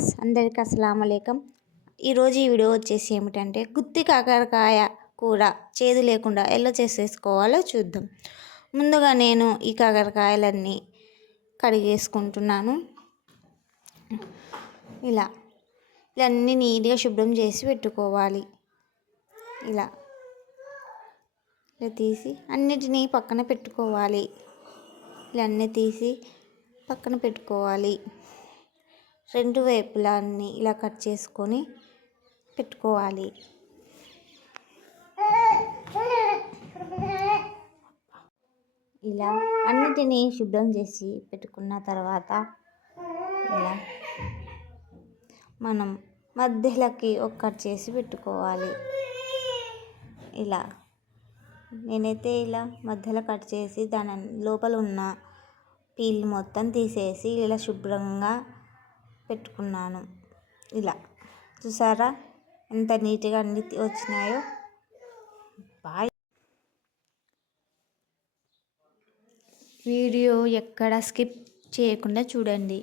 Friends, అందరికీ అస్సలాముఅలైకుం. ఈరోజు ఈ వీడియో వచ్చేసి ఏమిటంటే గుత్తి కాకరకాయ కూర చేదు లేకుండా ఎలా చేసేసుకోవాలో చూద్దాం. ముందుగా నేను ఈ కాకరకాయలన్నీ కడిగేసుకుంటున్నాను. ఇలా అన్నీ నీట్గా శుభ్రం చేసి పెట్టుకోవాలి. ఇలా తీసి అన్నిటినీ పక్కన పెట్టుకోవాలి. ఇలా అన్నీ తీసి పక్కన పెట్టుకోవాలి. రెండు వైపులా అన్నీ ఇలా కట్ చేసుకొని పెట్టుకోవాలి. ఇలా అన్నిటినీ శుభ్రం చేసి పెట్టుకున్న తర్వాత ఇలా మనం మధ్యలోకి ఒక కట్ చేసి పెట్టుకోవాలి. ఇలా నేనైతే ఇలా మధ్యలో కట్ చేసి దాని లోపల ఉన్న పీల్ మొత్తం తీసేసి ఇలా శుభ్రంగా పెట్టుకున్నాను. ఇలా చూసారా ఎంత నీట్గా అన్ని వచ్చినాయో. వీడియో ఎక్కడ స్కిప్ చేయకుండా చూడండి.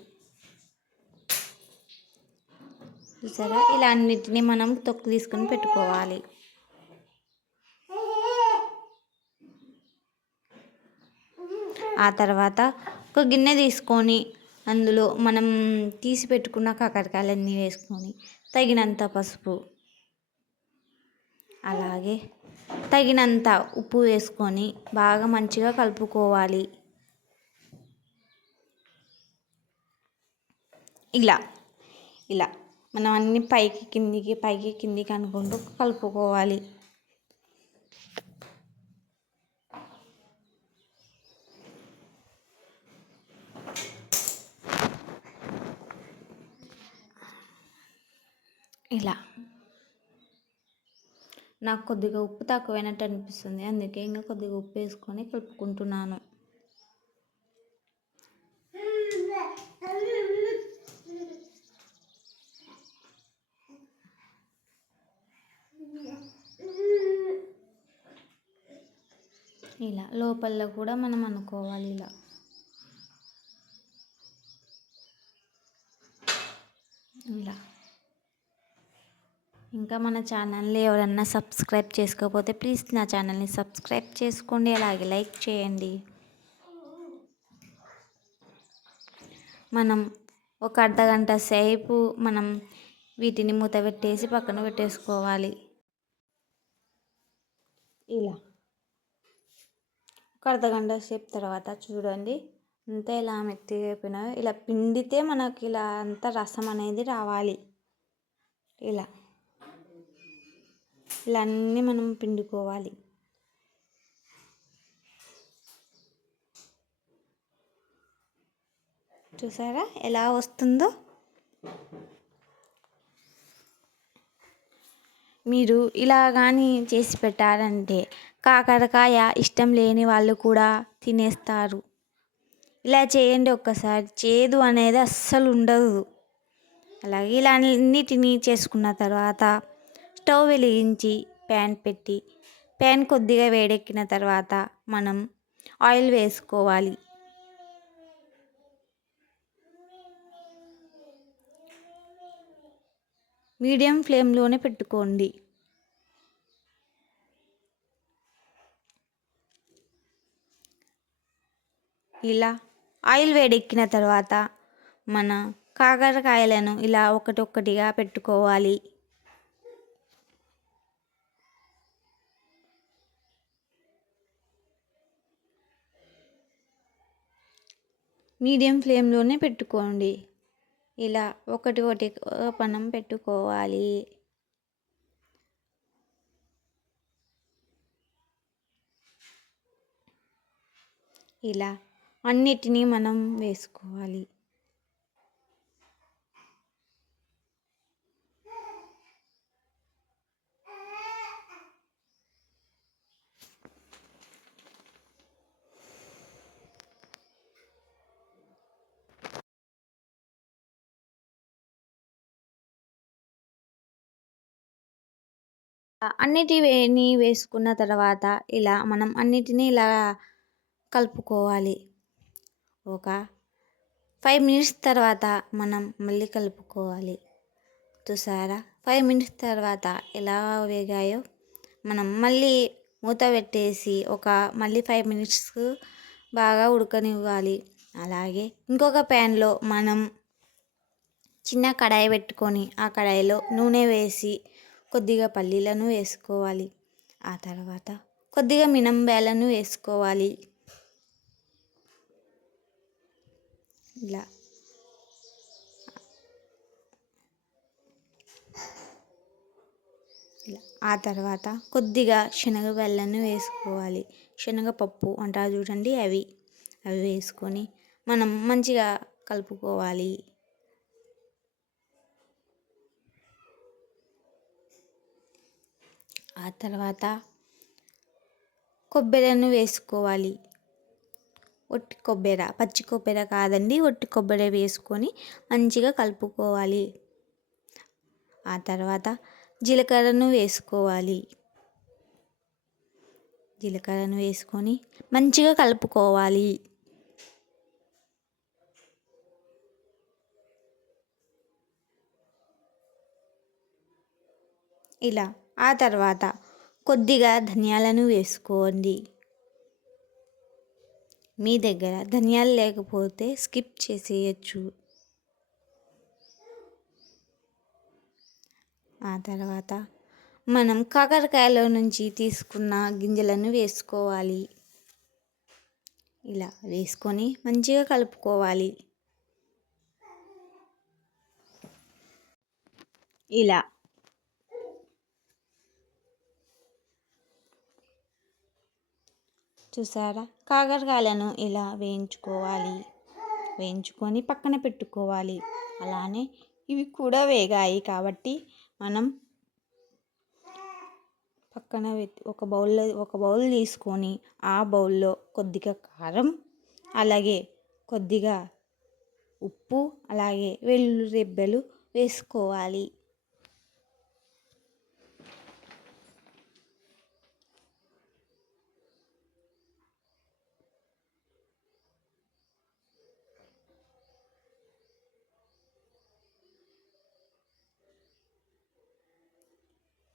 చూసారా ఇలా అన్నిటినీ మనం తొక్కు తీసుకొని పెట్టుకోవాలి. ఆ తర్వాత ఒక గిన్నె తీసుకొని అందులో మనం తీసి పెట్టుకున్న కాకరకాయలన్నీ వేసుకొని తగినంత పసుపు, అలాగే తగినంత ఉప్పు వేసుకొని బాగా మంచిగా కలుపుకోవాలి. ఇలా ఇలా మనం అన్ని పైకి కిందికి అనుకుంటూ కలుపుకోవాలి. ఇలా నాకు కొద్దిగా ఉప్పు తక్కువైనట్టు అనిపిస్తుంది, అందుకే ఇంకా కొద్దిగా ఉప్పు వేసుకొని కలుపుకుంటున్నాను. ఇలా లోపల కూడా మనం అనుకోవాలి. ఇలా ఇంకా మన ఛానల్ని ఎవరన్నా సబ్స్క్రైబ్ చేసుకోకపోతే ప్లీజ్ నా ఛానల్ని సబ్స్క్రైబ్ చేసుకోండి, అలాగే లైక్ చేయండి. మనం ఒక అర్ధగంట సేపు మనం వీటిని మూత పెట్టేసి పక్కన పెట్టేసుకోవాలి. ఇలా ఒక అర్ధగంట సేపు తర్వాత చూడండి అంతా ఇలా మెత్తగా అయిపోయినాయో. ఇలా పిండితే మనకి ఇలా అంతా రసం అనేది రావాలి. ఇలా అన్నీ మనం పిండుకోవాలి. చూసారా ఎలా వస్తుందో. మీరు ఇలా కానీ చేసి పెట్టారంటే కాకరకాయ ఇష్టం లేని వాళ్ళు కూడా తినేస్తారు. ఇలా చేయండి ఒక్కసారి, చేదు అనేది అస్సలు ఉండదు. అలాగే ఇలా అన్నిటినీ చేసుకున్న తర్వాత స్టవ్ వెలిగించి ప్యాన్ పెట్టి ప్యాన్ కొద్దిగా వేడెక్కిన తర్వాత మనం ఆయిల్ వేసుకోవాలి. మీడియం ఫ్లేమ్లోనే పెట్టుకోండి. ఇలా ఆయిల్ వేడెక్కిన తర్వాత మన కాకరకాయలను ఇలా ఒకటొక్కటిగా పెట్టుకోవాలి. మీడియం ఫ్లేమ్లోనే పెట్టుకోండి. ఇలా ఒకటి మనం పెట్టుకోవాలి. ఇలా అన్నిటినీ మనం వేసుకోవాలి. అన్నిటిని వేసుకున్న తర్వాత ఇలా మనం అన్నిటినీ ఇలా కలుపుకోవాలి. ఒక 5 మినిట్స్ తర్వాత మనం మళ్ళీ కలుపుకోవాలి. చూసారా 5 మినిట్స్ తర్వాత ఎలా వేగాయో మనం మళ్ళీ మూత పెట్టేసి మళ్ళీ 5 మినిట్స్ బాగా ఉడకనివ్వాలి. అలాగే ఇంకొక ప్యాన్లో మనం చిన్న కడాయి పెట్టుకొని ఆ కడాయిలో నూనె వేసి కొద్దిగా పల్లీలను వేసుకోవాలి. ఆ తర్వాత కొద్దిగా మినంబేలను వేసుకోవాలి. ఇలా ఆ తర్వాత కొద్దిగా శనగబెల్లను వేసుకోవాలి. శనగపప్పు అంటారు చూడండి, అవి వేసుకొని మనం మంచిగా కలుపుకోవాలి. ఆ తర్వాత కొబ్బరిను వేసుకోవాలి. ఒట్టి కొబ్బరి, పచ్చి కొబ్బరి కాదండి, ఒట్టి కొబ్బరి వేసుకొని మంచిగా కలుపుకోవాలి. ఆ తర్వాత జీలకర్రను వేసుకోవాలి. జీలకర్రను వేసుకొని మంచిగా కలుపుకోవాలి. ఇలా ఆ తర్వాత కొద్దిగా ధనియాలను వేసుకోండి. మీ దగ్గర ధనియాలు లేకపోతే స్కిప్ చేసేయచ్చు. ఆ తర్వాత మనం కాకరకాయలో నుంచి తీసుకున్న గింజలను వేసుకోవాలి. ఇలా వేసుకొని మంచిగా కలుపుకోవాలి. ఇలా చూసారా, కాకరకాయలను ఇలా వేయించుకొని పక్కన పెట్టుకోవాలి. అలానే ఇవి కూడా వేగాయి కాబట్టి మనం పక్కన ఒక బౌల్ తీసుకొని ఆ బౌల్లో కొద్దిగా కారం, అలాగే కొద్దిగా ఉప్పు, అలాగే వెల్లుల్లి రెబ్బలు వేసుకోవాలి.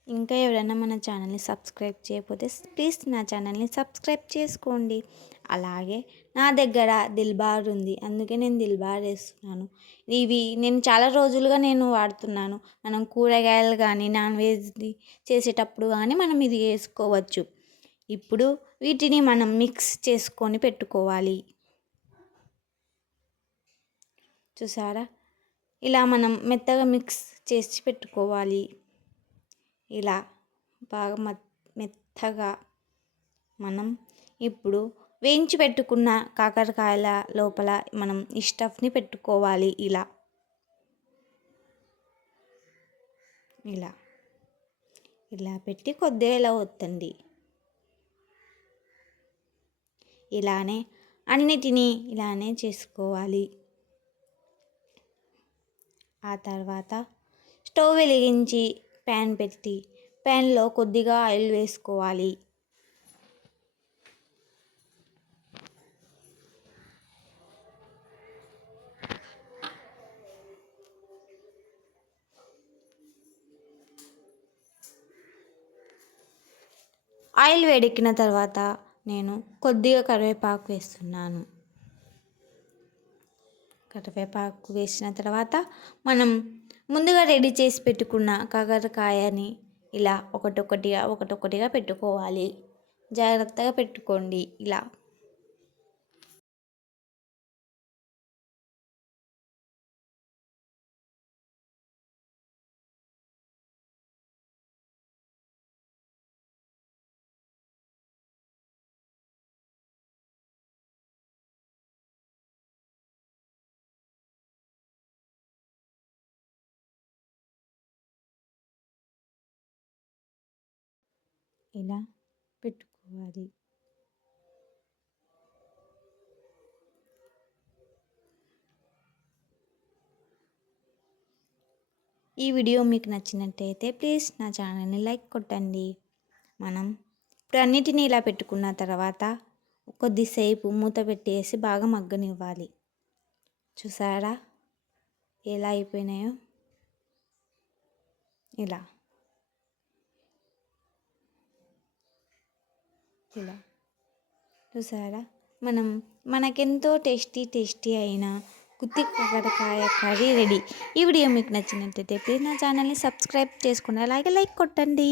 ఇంకా ఎవరైనా మన ఛానల్ని సబ్స్క్రైబ్ చేయకపోతే ప్లీజ్ నా ఛానల్ని సబ్స్క్రైబ్ చేసుకోండి. అలాగే నా దగ్గర దిల్బార్ ఉంది, అందుకే నేను దిల్బార్ వేస్తున్నాను. ఇవి నేను చాలా రోజులుగా వాడుతున్నాను. మనం కూరగాయలు కానీ నాన్ వెజ్ది చేసేటప్పుడు కానీ మనం ఇది వేసుకోవచ్చు. ఇప్పుడు వీటిని మనం మిక్స్ చేసుకొని పెట్టుకోవాలి. చూసారా, ఇలా మనం మెత్తగా మిక్స్ చేసి పెట్టుకోవాలి. ఇలా బాగా మెత్తగా మనం ఇప్పుడు వేయించి పెట్టుకున్న కాకరకాయల లోపల మనం ఈ స్టఫ్ని పెట్టుకోవాలి. ఇలా పెట్టి కొద్దిగా ఇలా ఒత్తండి. ఇలానే అన్నిటినీ ఇలానే చేసుకోవాలి. ఆ తర్వాత స్టవ్ వెలిగించి ప్యాన్ పెట్టి ప్యాన్లో కొద్దిగా ఆయిల్ వేసుకోవాలి. ఆయిల్ వేడెక్కిన తర్వాత నేను కొద్దిగా కరివేపాకు వేస్తున్నాను. కరివేపాకు వేసిన తర్వాత మనం ముందుగా రెడీ చేసి పెట్టుకున్న కాకరకాయని ఇలా ఒకటొక్కటిగా పెట్టుకోవాలి. జాగ్రత్తగా పెట్టుకోండి. ఇలా పెట్టుకోవాలి. ఈ వీడియో మీకు నచ్చినట్టయితే ప్లీజ్ నా ఛానల్ని లైక్ కొట్టండి. మనం ఇప్పుడు అన్నిటినీ ఇలా పెట్టుకున్న తర్వాత కొద్దిసేపు మూత పెట్టేసి బాగా మగ్గనివ్వాలి. చూసారా ఎలా అయిపోయినాయో? ఇలా ఇలా చూసారా? మనకెంతో టేస్టీ అయిన గుత్తి కాకరకాయ కర్రీ రెడీ. ఈ వీడియో మీకు నచ్చినట్లయితే ప్లీజ్ నా ఛానల్ని సబ్స్క్రైబ్ చేసుకోండి, అలాగే లైక్ కొట్టండి.